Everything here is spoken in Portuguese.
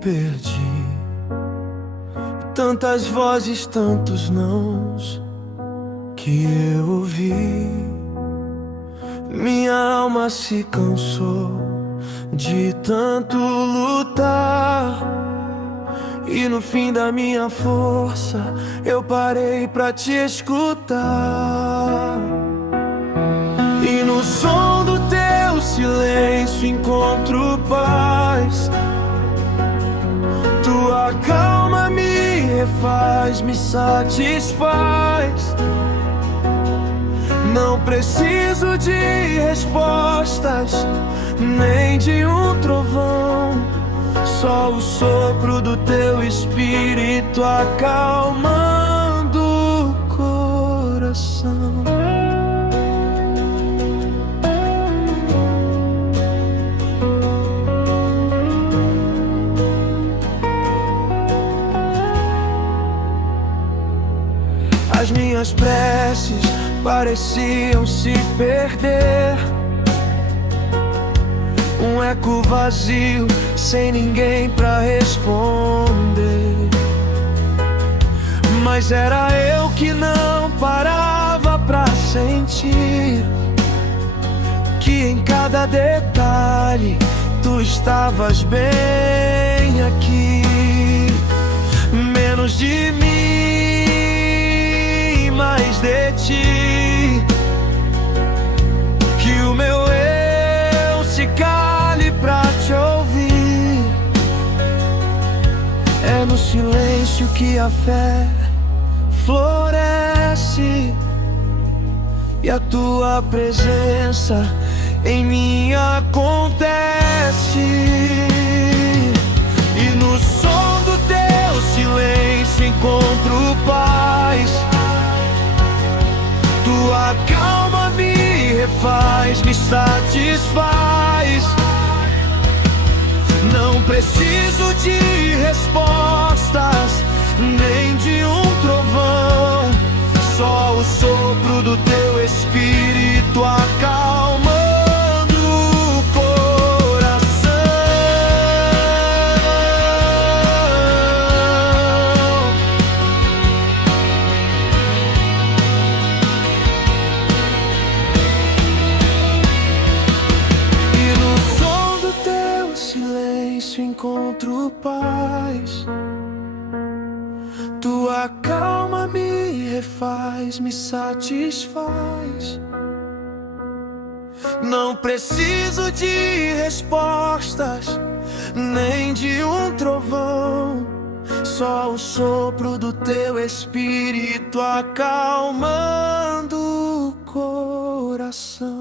perdi. Tantas vozes, tantos nãos que eu ouvi. Minha alma se cansou de tanto lutar, e no fim da minha força eu parei pra te escutar. E no som do teu silêncio encontro paz. Tua calma me refaz, me satisfaz. Não preciso de respostas, nem de um trovão. Só o sopro do teu espírito acalmando o coração. As minhas preces pareciam se perder, um eco vazio, sem ninguém pra responder. Mas era eu que não parava pra sentir que em cada detalhe tu estavas bem aqui. Menos de mim, mais de ti. Que o meu eu se cale pra te ouvir. É no silêncio que a fé floresce, e a tua presença em mim acontece. E no som do teu silêncio encontro paz. Tua calma me refaz, me satisfaz. Não preciso de respostas, nem de um trovão. Só o sopro do teu espírito acalmando o coração. E no som do teu silêncio encontro paz. Tua calma me refaz, me satisfaz. Não preciso de respostas, nem de um trovão. Só o sopro do teu espírito acalmando o coração.